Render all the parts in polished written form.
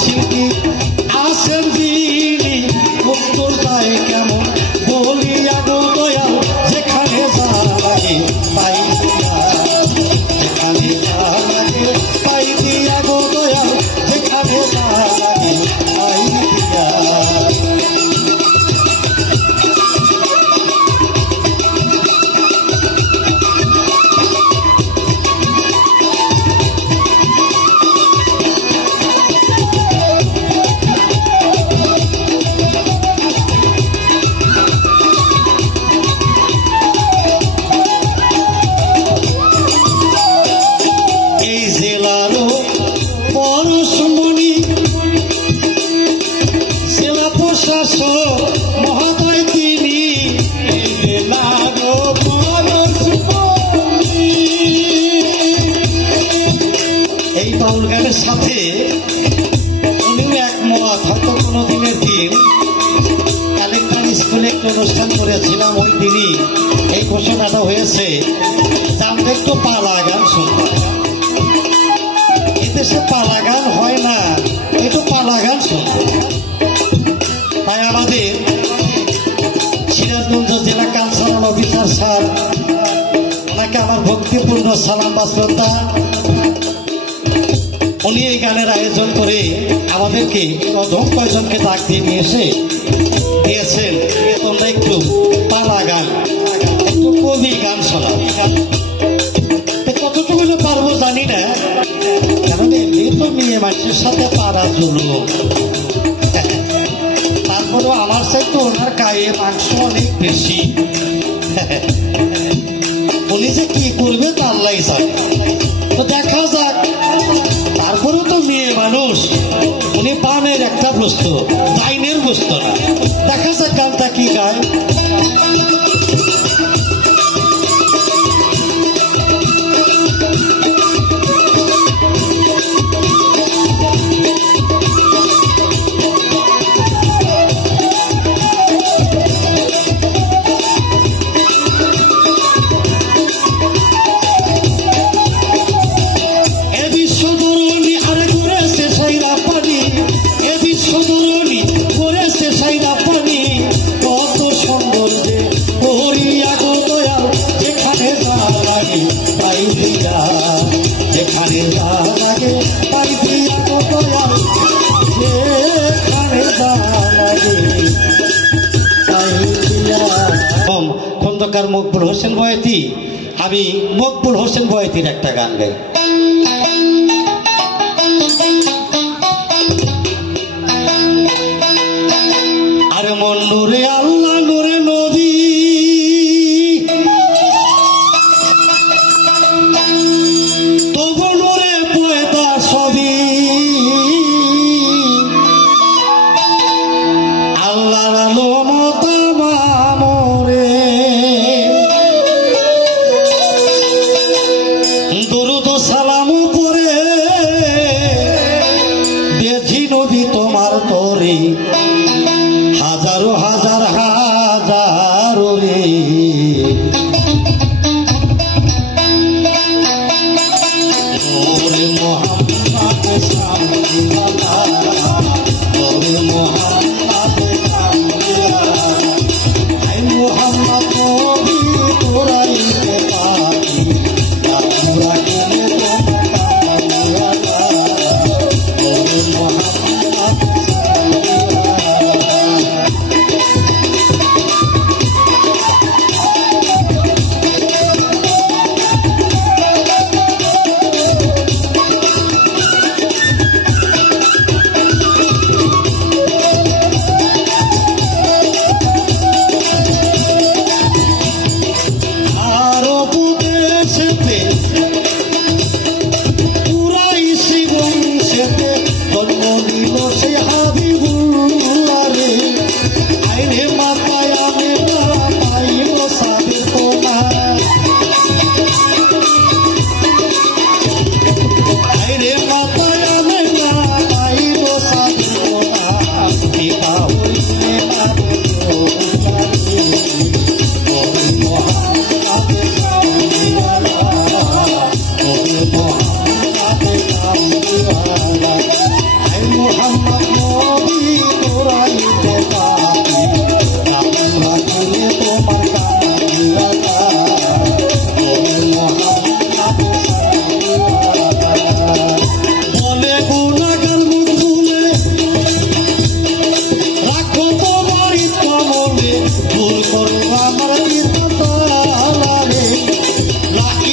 শিল্পী আছেন যিনি উত্তর যায় কেমন বলিয়া গো দয়াল যেখানে যা লাগে পাই দিয়া যেখানে যা লাগে পাই দিয়া গো দয়াল যেখানে যা লাগে পাই দিয়া মহোদয় তিনি এই বাউল গানের সাথে উনিও একমত। হয়তো কোনো দিনের দিন কালেক্টর স্কুলে একটু অনুষ্ঠান করেছিলাম, ওই দিনই এই ঘোষণাটা হয়েছে যে আমরা একটু পালা গান শুনব। এদেশে পালা গান হয় না, একটু পালা গান শুনব। তাই আমাদের সিরাজগঞ্জ জেলা কালচারাল অফিসার স্যার, ওনাকে আমার ভক্তিপূর্ণ সালাম বা শ্রদ্ধা। উনি এই গানের আয়োজন করে আমাদেরকে কয়জনকে ডাক দিয়ে নিয়ে এসে দিয়েছেন, তোমরা একটু পালা গান, একটু কবি গান শোনাও। কতটুকু পারবো জানি না, কারণ এমনি তো মেয়ে মানুষের সাথে পারা জুড়ল। তারপরেও আমার চাইতে ওনার গায়ে মাংস অনেক বেশি। উনি যে কি করবে তা আল্লাহই জানে, তো দেখা যাক। তারপরেও তো মেয়ে মানুষ, উনি পানের একটা বস্তু, ডাইনের বস্তু না। দেখা যাক গানটা কি গায়। খন্দকার মকবুল হোসেন বয়াতি, আমি মকবুল হোসেন বয়াতির একটা গান গাই। আরে মন নূরে আল্লাহ নূরে নবী, তবু নূরে পয়দা সবই আল্লাহর আলো মতামামরে। দরুদ সালাম পরে দেখি নবী তোমার তরে হাজারো হাজার হাজারো রে। ওরে মোহাম্মদ সাল্লাল্লাহু, ওরে মোহাম্মদ আই মোহাম্মদ নবী তোরাইতে পারি পুরা গেলে ওরে মোহাম্মদ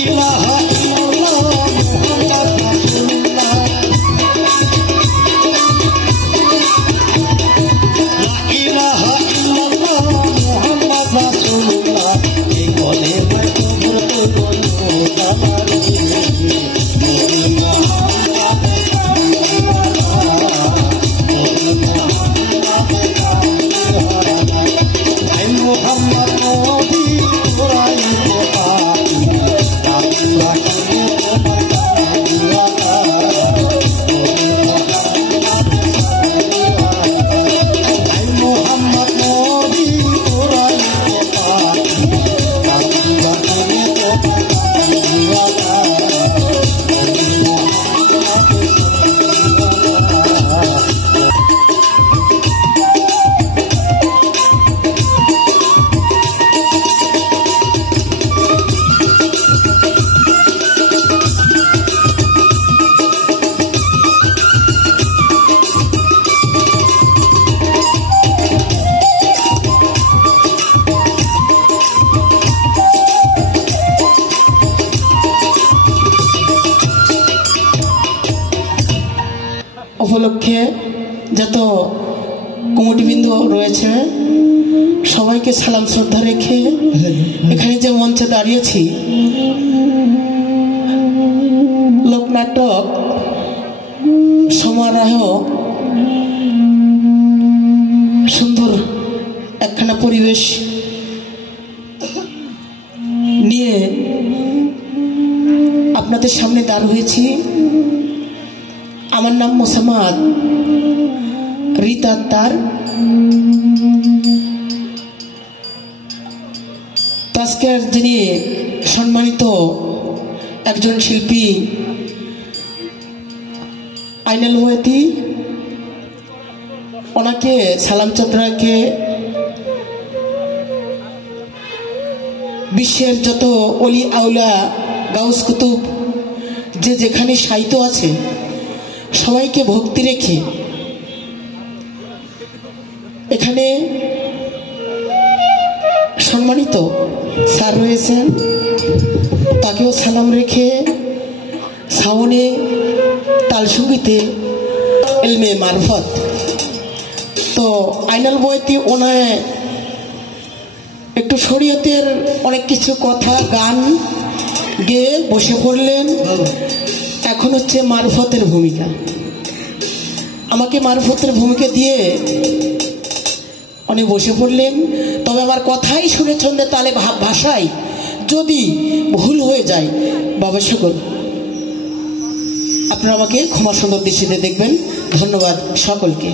ইলাহা ইল্লাল্লাহ মুহাম্মদ রাসূলুল্লাহ লা ইলাহা ইল্লাল্লাহ মুহাম্মদ রাসূলুল্লাহ এই বলে উপলক্ষে যত কমিটিবৃন্দ রয়েছে সবাইকে সালাম শ্রদ্ধা রেখে এখানে যে মঞ্চে দাঁড়িয়েছি লোকনাটক সমারোহ সুন্দর একখানা পরিবেশ নিয়ে আপনাদের সামনে দাঁড় হয়েছি। আমার নাম মোসাম্মদ রীতা আক্তার। আজকের যিনি সম্মানিত একজন শিল্পী আইনাল ওয়াতি, ওনাকে সালাম চন্দ্রাকে বিশ্বের যত অলি আউলা গাউস কুতুব যে যেখানে সাহিত্য আছে সবাইকে ভক্তি রেখে এখানে সম্মানিত স্যার রয়েছেন, তাকেও সালাম রেখে সাউনে তাল সঙ্গীতে এলমে মারফত তো আইনাল বয়তি ওনায় একটু শরীয়তের অনেক কিছু কথা গান গেয়ে বসে পড়লেন। এখন হচ্ছে মারফতের ভূমিকা, আমাকে মারফতের ভূমিকা দিয়ে উনি বসে পড়লেন। তবে আমার কথাই শুনে ছন্দে তালে ভাষায় যদি ভুল হয়ে যায় বাবা শুকর আপনারা আমাকে ক্ষমা সুন্দর দৃষ্টিতে দেখবেন। ধন্যবাদ সকলকে।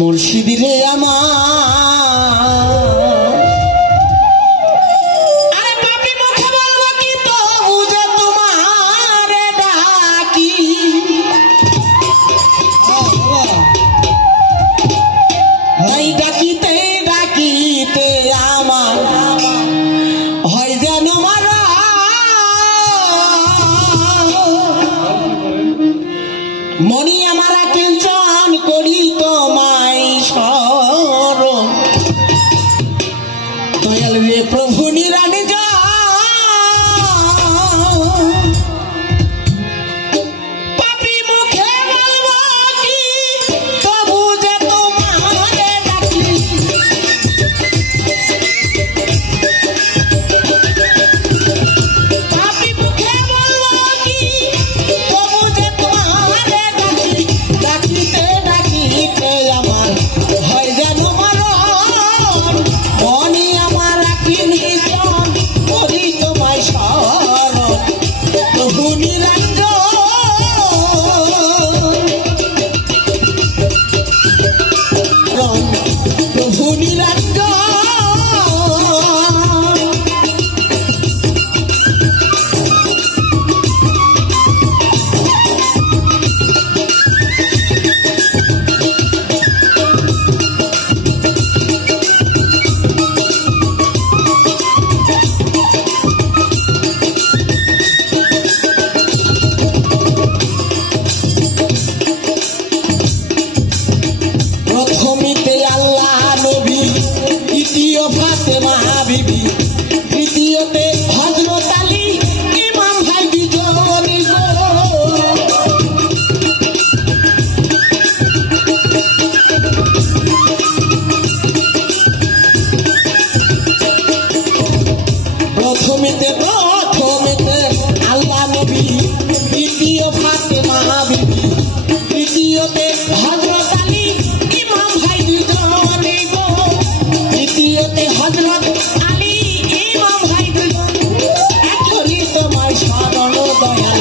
মুর্শিদি রে আমার মনি আমার কিঞ্চন করি তোমায় স্মরণ দয়াল রে প্রভু নিরানি যা পাপি মুখে বলবো কি তবু যে তোমারে ডাকি পাপি মুখে বলবো কি তবু যে তোমারে ডাকিতে ডাকিতে আমার হয় যেন মরণ মনি আমার কিনি ফাতেমা বিবি, তৃতীয়তে হযরত আলী, ইমাম ভাই দুজনই গো। প্রথমেতে আল্লাহ নবী, দ্বিতীয় ফাতেমা বিবি, তৃতীয়তে হযরত আলী, ইমাম ভাই দুজনই গো। তৃতীয়তে হযরত আলী, ইমাম ভাই দুজন। একই তোমায় শরণ দয়াল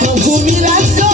প্রভু নিরঞ্জন।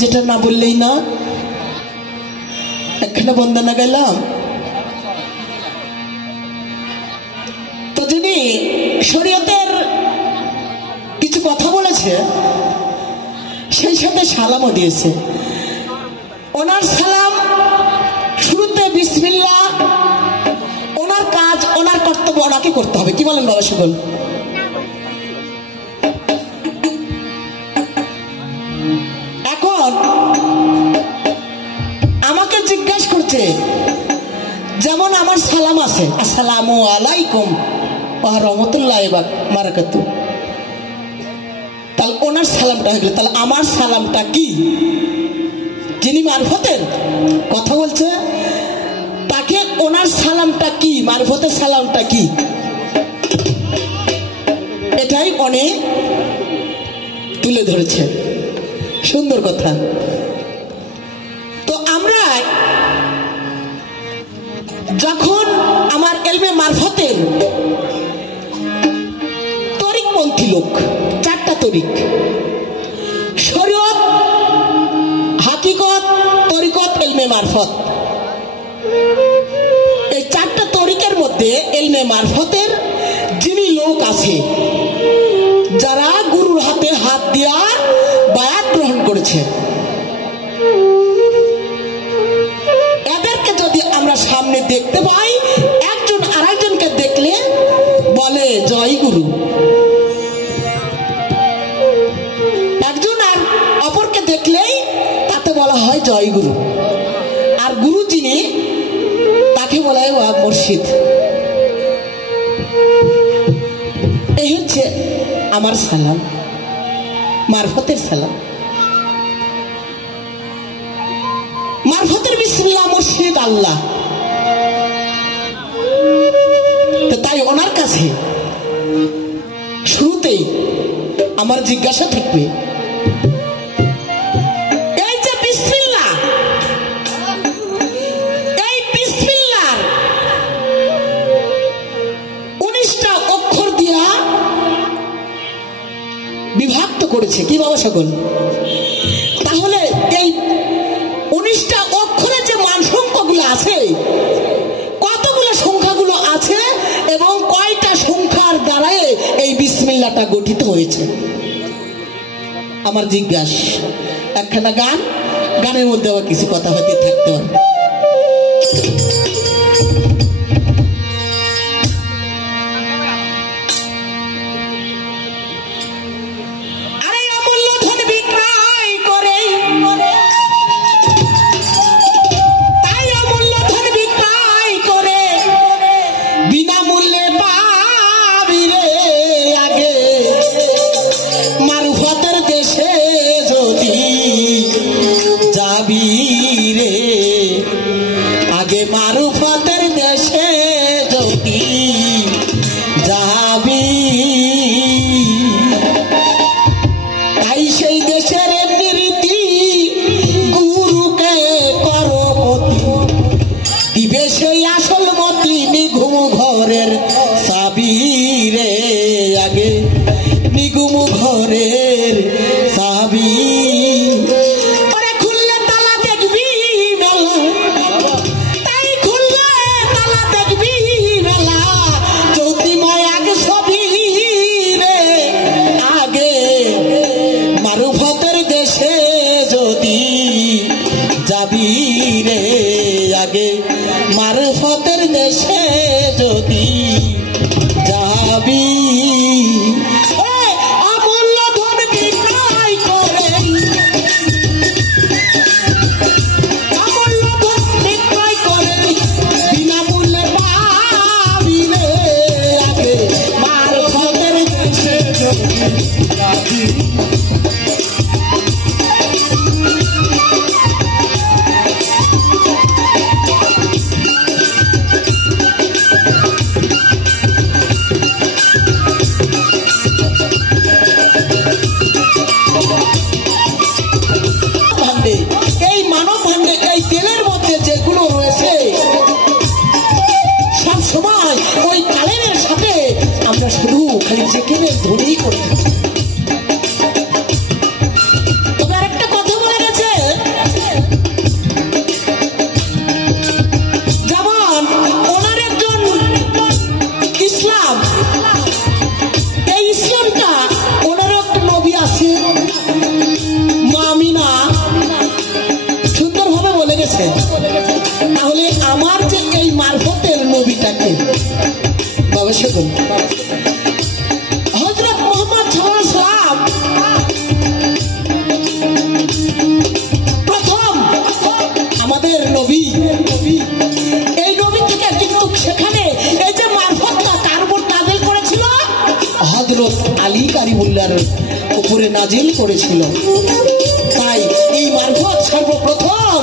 যেটা না বললেই না, একখানা বন্দনা গাইলাম তো। যিনি শরীয়তের কিছু কথা বলেছে, সেই সাথে সালামও দিয়েছে। ওনার সালাম শুরুতে বিসমিল্লাহ, ওনার কাজ, ওনার কর্তব্য ওনাকে করতে হবে। কি বলেন বাবা সকল? এখন আমাকে জিজ্ঞাসা করছে, যেমন আমার সালাম আছে, আসসালামু আলাইকুম ওয়া রাহমাতুল্লাহি ওয়া বারাকাতুহু, তাহলে ওনার সালামটা হয়ে গেল। তাহলে আমার সালামটা কি? যিনি মারফতের কথা বলছে তাকে ওনার সালামটা কি, মারফতের সালামটা কি, এটাই অনেক তুলে ধরেছে। সুন্দর কথা। তো আমরা যখন আমার এলমে মারফতের তরিকপন্থী লোক, চারটা তরিক, শরীয়ত, হাকিকত, তরিকত, এলমে মারফত, এই চারটা তরিকের মধ্যে এলমে মারফতের যিনি লোক আছে, যারা গুরুর হাতে হাত দিয়া বায়াত গ্রহণ করেছে, এদেরকে যদি আমরা সামনে দেখতে পাই, একজন আরেকজনকে দেখলে বলে জয় গুরু, একজন আর অপরকে দেখলেই তাতে বলা হয় জয় গুরু। আর গুরু যিনি, তাকে বলা হয় ওয়া মুর্শিদ। এই হচ্ছে আমার সালাম, মারফতের সালাম। মারফতের বিসমিল্লাহ, মুর্শিদ আল্লাহ। তাই ওনার কাছে শুরুতেই আমার জিজ্ঞাসা থাকবে, এই যে বিসমিল্লাহ, এই বিসমিল্লাহর 19টা অক্ষর দিয়া বিভক্ত করেছে কি বাবা সকল? তাহলে এই 19টা অক্ষরে যে মান সংখ্যাগুলো আছে, কতগুলো সংখ্যাগুলো আছে এবং কয়টা সংখ্যার দ্বারাই এই বিসমিল্লাহটা গঠিত হয়েছে? আমার জিজ্ঞাসা। একখানা গান, গানের মধ্যে আবার কিছু কথা হতে থাকতে হবে। যাবি রে আগে মারুফতের দেশে যদি যাবি তাই সেই দেশের রীতি গুরুকে করপতি দিবে সেই আসল মতি নিঘুম ঘরের চাবি রে আগে নিঘুম ঘরের চাবি যাবি রে আগে মারফতের দেশে যদি যাবি অমূল্য ধন বিক্রয় করে অমূল্য ধন বিক্রয় করে বিনামূল্যে পাবি রে আগে মারফতের দেশে যদি যাবি এই মানব ভাণ্ডে এই তেলের মধ্যে যেগুলো রয়েছে সব সময় ওই কালের সাথে আমরা শুধু খালি যেখানে ধরেই করি। তবে আরেকটা কথা বলে গেছে, যেমন ওনার একজন ইসলাম, এই ইসলামটা ওনার একটা নবী আছে মামিনা সুন্দরভাবে বলে গেছে। তাহলে আমার যে এই মারফতের নবীটাকে বাবা শুনুন, হযরত মুহাম্মদ সাল্লাল্লাহু আলাইহি ওয়াসাল্লাম প্রথম আমাদের নবী। এই নবী থেকে কিন্তু সেখানে এই যে মারফতটা কার উপর নাজিল করেছিল, হযরত আলী কারিমুল্লাহর উপরে নাজিল করেছিল। তাই এই মারফত সর্বপ্রথম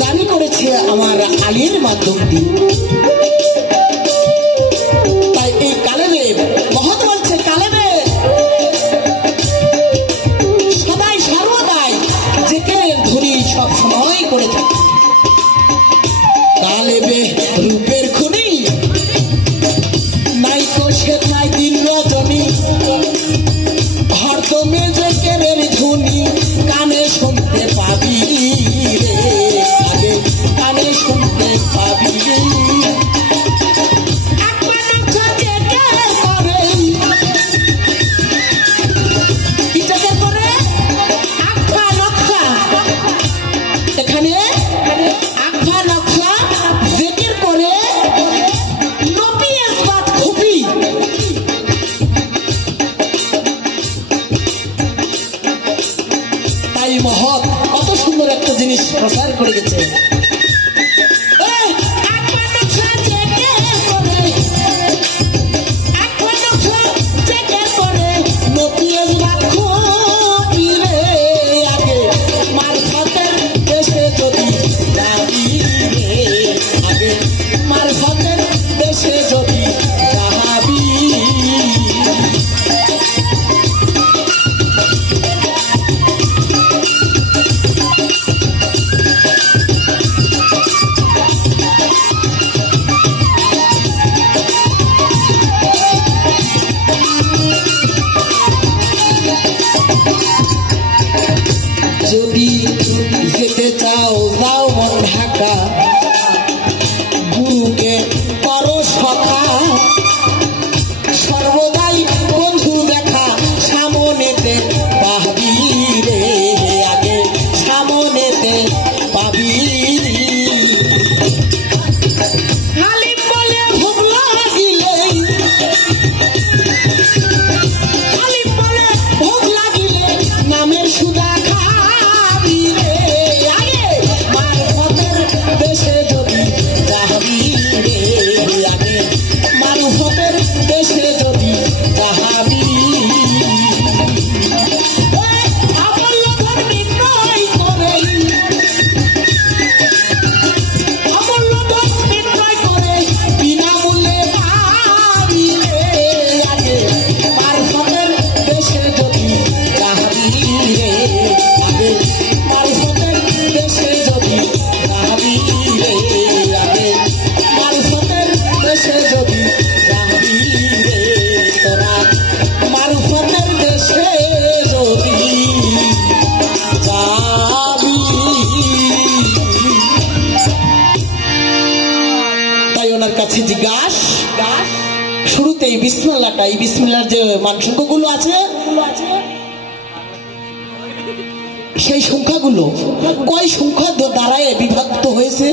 জানি করেছে আমার আলীর মাধ্যম দিয়ে। তাই এই কালেমে মহৎ বলছে, কালেমে সদাই সর্বদাই যেখানে ধরি সব সময় করে থাকে। কালেমে রূপের খুনি নাই তো সেথায় দিন রজনী, হরদমে যে কেরের ধুনি কানে শুনতে পাবি রে আগে কানে শুনতে পাবি। এখানে আখা নকশা জিকির করে নবী ইসবাত খুবই। তাই মহৎ কত সুন্দর একটা জিনিস প্রচার করে গেছে। মারফতের দেশে যদি যাবি যদি যেতে চাও যাও মন ঢাকা, গুরুকে করো সখা, সর্বদাই বন্ধু দেখা সামনেতে পাবি রে আগে সামনেতে পাবি। হালিম বলে ভোগ লাগিলে, হালিম বলে ভোগ লাগিলে নামের সুদা খাবি রে আগে মারফতের দেশে যদি যাবি রে আগে মারফতের দেশে যদি যাবি রে তোরা মারফতের দেশে যদি যাবি। তাই ওনার কাছে জিজ্ঞাস শুরুতে এই বিসমিল্লাহটা, এই বিসমিল্লাহর যে মানসংখ্যাগুলো আছে সেই সংখ্যাগুলো কয় সংখ্যা দ্বারায় বিভক্ত হয়েছে।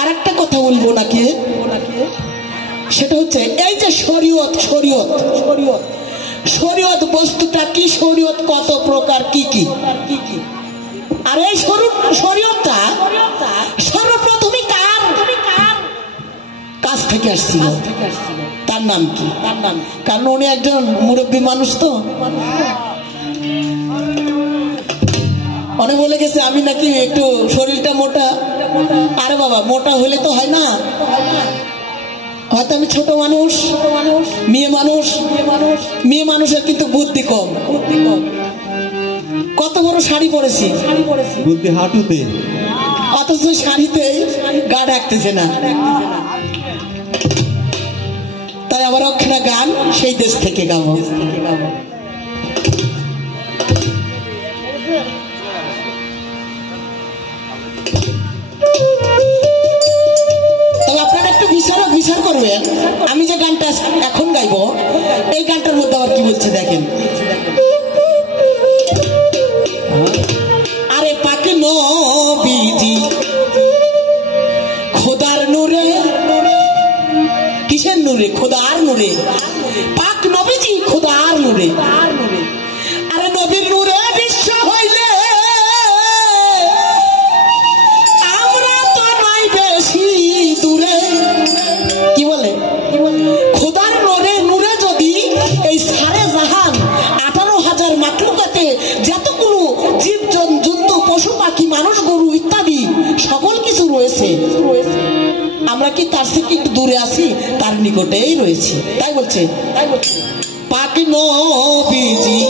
আর একটা কথা বলবো নাকি, সেটা হচ্ছে এই যে শরীয়ত শরীয়ত শরীয়ত শরীয়ত বস্তুটা কি, শরীয়ত কত প্রকার, কি কি। আর এই শরীয়তটা সর্বপ্রথমে কার কাছ থেকে আসছিল, তার নাম কি? কারণ উনি একজন মুরব্বী মানুষ, তো অনেক বলে গেছে আমি নাকি একটু শরীরটা মোটা। আরে বাবা, মোটা হলে তো হয় না, হয়তো আমি ছোট মানুষ, মেয়ে মানুষের কিন্তু বুদ্ধি কম। কত বড় শাড়ি পরেছি, বুদ্ধি হাঁটুতে, অথচ শাড়িতে গা ঢাকতেছে না। তাই আবার অক্ষরা গান সেই দেশ থেকে গাবো। তবে আপনারা একটু বিচার করবেন, আমি যে গানটা এখন গাইবো এই গানটার মধ্যে আবার কি বলছে দেখেন। আরে পাক নবীজি খোদার নূরে, কিসের নূরে? খোদার নূরে। পাক নবীজি খোদার নূরে। আরে নবীর নূরে বিশ্ব হইলে আমরা তো নাই বেশি দূরে। কি বলে? খোদার নূরে নূরে যদি এই সারে জাহান 18,000 মাকলুকাতে যতগুলো জীব জন্তু পশু পাখি মানুষ গরু ইত্যাদি সকল কিছু রয়েছে, আমরা কি তার থেকে একটু দূরে আছি? তার নিকটেই রয়েছি। তাই বলছে পাক নবীজি